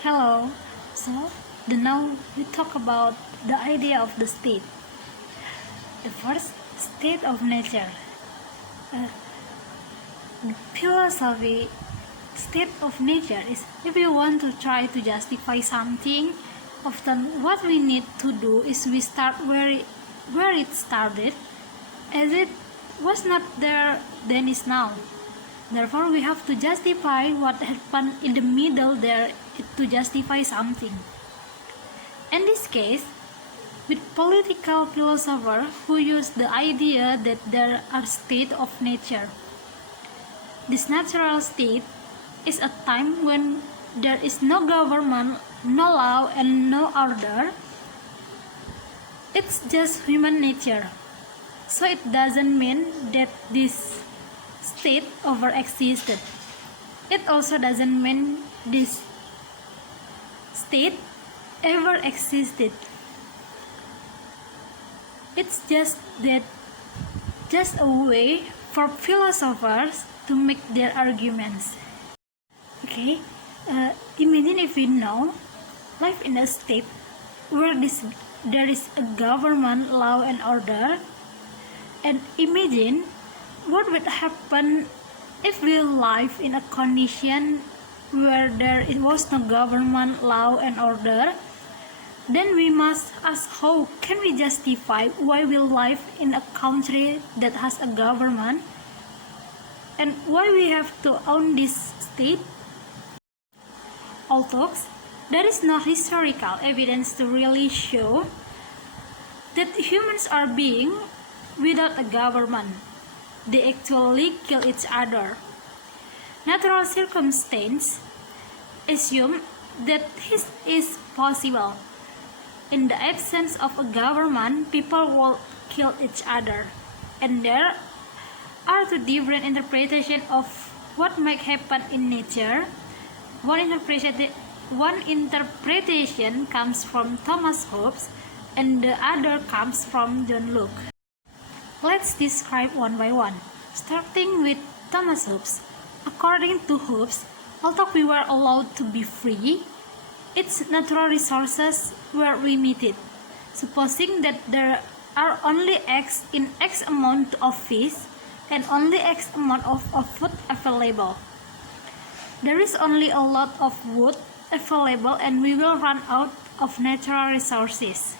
Hello. Now we talk about the idea of the state. The first state of nature. Uh, the philosophy state of nature is if we want to try to justify something, often what we need to do is we start where it started, as it was not there then is now. Therefore, we have to justify what happened in the middle there to justify something. In this case, with political philosophers who use the idea that there are states of nature. This natural state is a time when there is no government, no law, and no order. It's just human nature. So it doesn't mean that this state ever existed. It also doesn't mean this state ever existed. It's just a way for philosophers to make their arguments. Okay, imagine if we know life in a state where there is a government, law, and order, and imagine what would happen if we live in a condition where there was no government, law, and order. Then we must ask, how can we justify why we live in a country that has a government and why we have to own this state? Although there is no historical evidence to really show that humans are being without a government. They actually kill each other. Natural circumstances assume that this is possible. In the absence of a government, people will kill each other. And there are two different interpretations of what might happen in nature. One interpretation comes from Thomas Hobbes, and the other comes from John Locke. Let's describe one by one, starting with Thomas Hobbes. According to Hobbes, although we were allowed to be free, its natural resources were limited. Supposing that there are only X in X amount of fish and only X amount of food available. There is only a lot of wood available and we will run out of natural resources.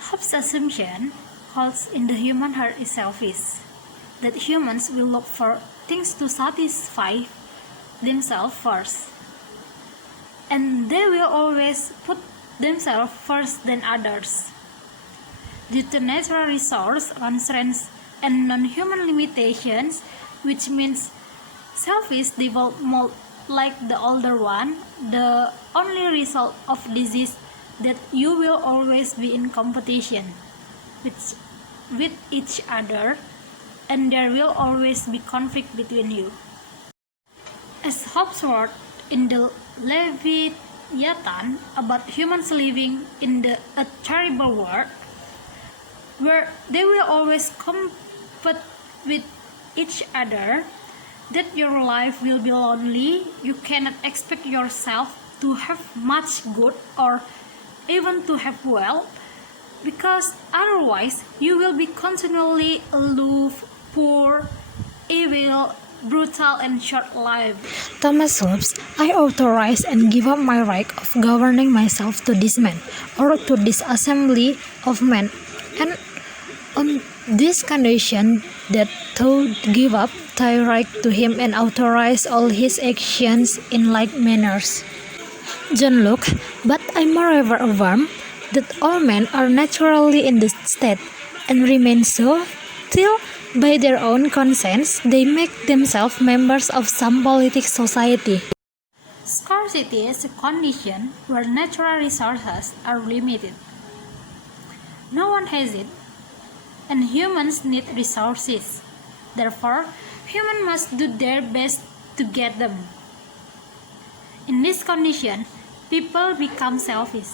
Hobbes' assumption holds in the human heart is selfish, that humans will look for things to satisfy themselves first, and they will always put themselves first than others. Due to natural resource constraints and non-human limitations, which means selfish develop more like the older one, the only result of this is that you will always be in competition with each other, and there will always be conflict between you. As Hobbes wrote in the Leviathan about humans living in a terrible world, where they will always compete with each other, that your life will be lonely. You cannot expect yourself to have much good or even to have wealth, because otherwise you will be continually aloof, poor, evil, brutal, and short-lived. Thomas Hobbes, I authorize and give up my right of governing myself to this man, or to this assembly of men, and on this condition that thou give up thy right to him and authorize all his actions in like manners. John Locke, but I moreover affirm that all men are naturally in this state, and remain so till by their own conscience they make themselves members of some politic society. Scarcity is a condition where natural resources are limited. No one has it, and humans need resources. Therefore, humans must do their best to get them. In this condition, people become selfish.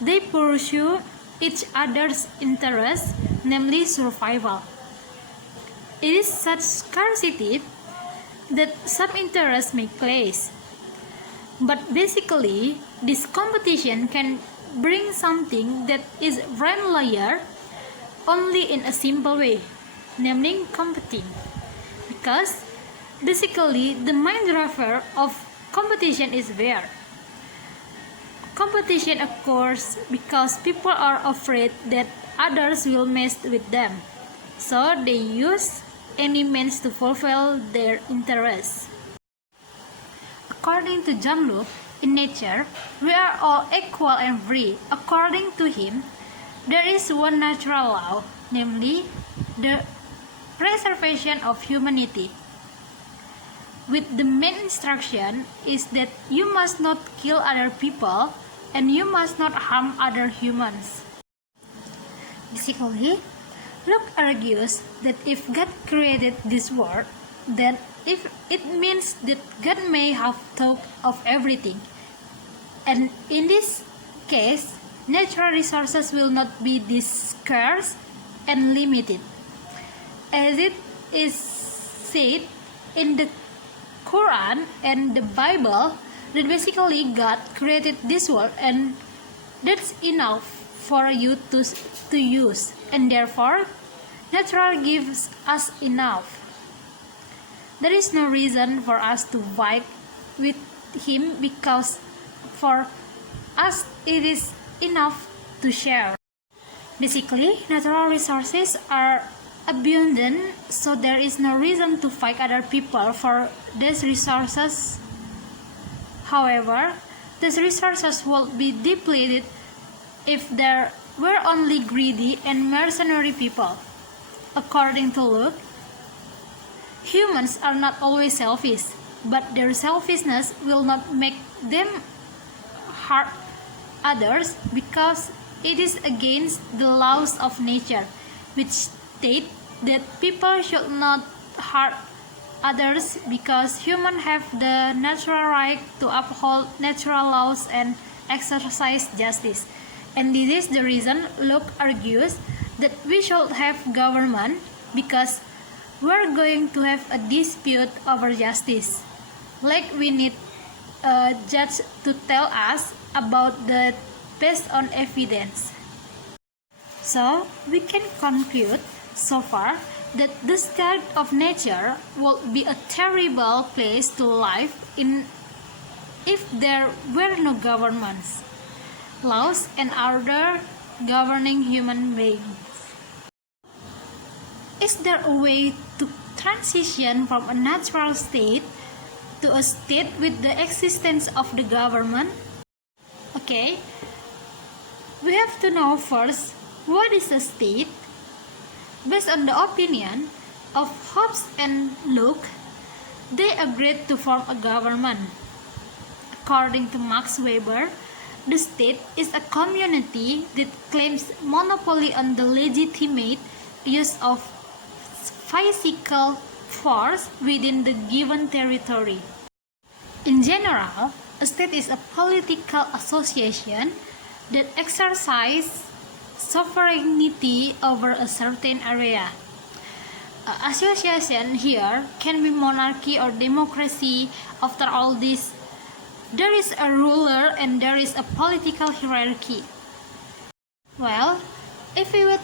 They pursue each other's interests, namely survival. It is such scarcity that some interests may clash, But basically, this competition can bring something that is friendlier only in a simple way, namely competing. Because basically, the main driver of competition is fear. Competition occurs because people are afraid that others will mess with them, so they use any means to fulfill their interests. According to John Locke, in nature, we are all equal and free. According to him, there is one natural law, namely the preservation of humanity, with the main instruction is that you must not kill other people and you must not harm other humans. Basically, Locke argues that if God created this world, then if it means that God may have thought of everything. And in this case, natural resources will not be this scarce and limited. As it is said in the Quran and the Bible, that basically God created this world and that's enough for you to use, and therefore natural gives us enough. There is no reason for us to fight with him because for us it is enough to share. Basically, natural resources are abundant, so there is no reason to fight other people for these resources. However, these resources will be depleted if there were only greedy and mercenary people. According to Locke, humans are not always selfish, but their selfishness will not make them hurt others because it is against the laws of nature, which state that people should not hurt others because humans have the natural right to uphold natural laws and exercise justice. And this is the reason Locke argues that we should have government because we're going to have a dispute over justice. Like we need a judge to tell us about the based on evidence. So we can conclude so far that the state of nature will be a terrible place to live in if there were no governments, laws, and order governing human beings. Is there a way to transition from a natural state to a state with the existence of the government? Okay, we have to know first what is a state. Based on the opinion of Hobbes and Locke, they agreed to form a government. According to Max Weber, the state is a community that claims monopoly on the legitimate use of physical force within the given territory. In general, a state is a political association that exercises sovereignty over a certain area. Association here can be monarchy or democracy. After all this, there is a ruler and there is a political hierarchy. Well, if we would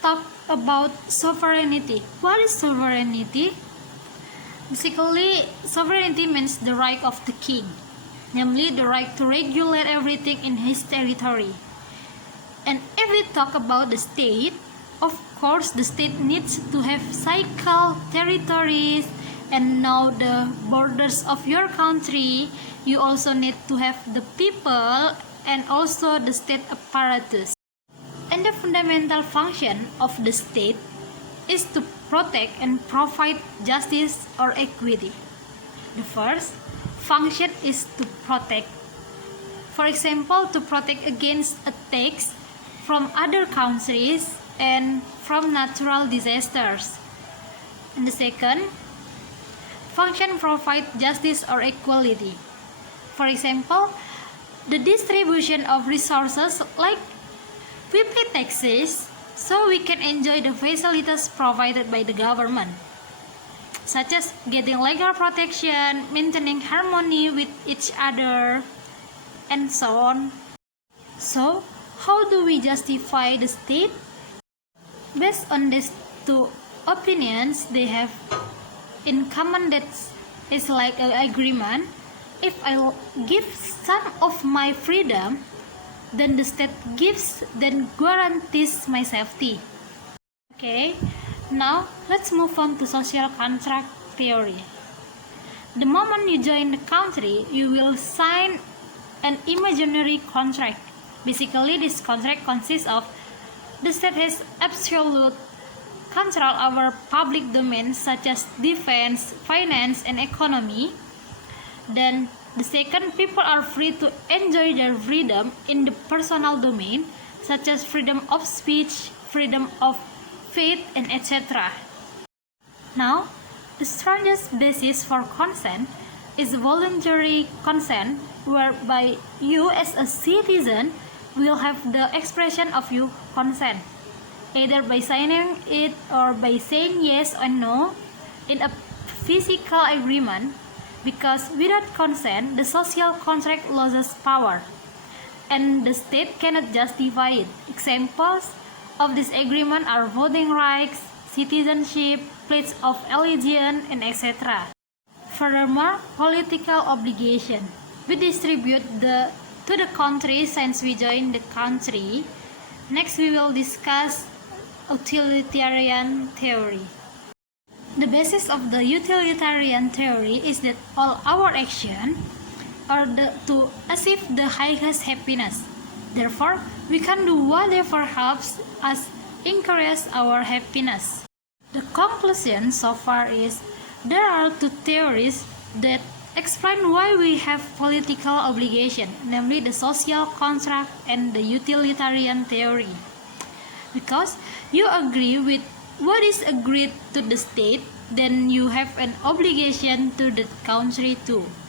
talk about sovereignty, what is sovereignty? Basically, sovereignty means the right of the king, namely the right to regulate everything in his territory. And if we talk about the state, of course the state needs to have cycle territories and know the borders of your country. You also need to have the people and also the state apparatus. And the fundamental function of the state is to protect and provide justice or equity. The first function is to protect. For example, to protect against attacks from other countries and from natural disasters. And the second function provide justice or equality. For example, the distribution of resources, like we pay taxes so we can enjoy the facilities provided by the government. such as getting legal protection, maintaining harmony with each other, and so on. So, how do we justify the state? Based on these two opinions, they have in common that is like an agreement. If I give some of my freedom, then the state then guarantees my safety. Okay, now let's move on to social contract theory. The moment you join the country, you will sign an imaginary contract. Basically, this contract consists of the state has absolute control over public domains such as defense, finance, and economy. Then the second, people are free to enjoy their freedom in the personal domain, such as freedom of speech, freedom of faith, and etc. Now, the strongest basis for consent is voluntary consent, whereby you as a citizen will have the expression of your consent, either by signing it or by saying yes or no in a physical agreement, because without consent, the social contract loses power, and the state cannot justify it. Examples of this agreement are voting rights, citizenship, pledge of allegiance, and etc. Furthermore, political obligation. We distribute to the country since we joined the country. Next, we will discuss utilitarian theory. The basis of the utilitarian theory is that all our actions are to achieve the highest happiness. Therefore, we can do whatever helps us increase our happiness. The conclusion so far is there are two theories that explain why we have political obligation, namely the social contract and the utilitarian theory. Because you agree with what is agreed to the state, then you have an obligation to the country too.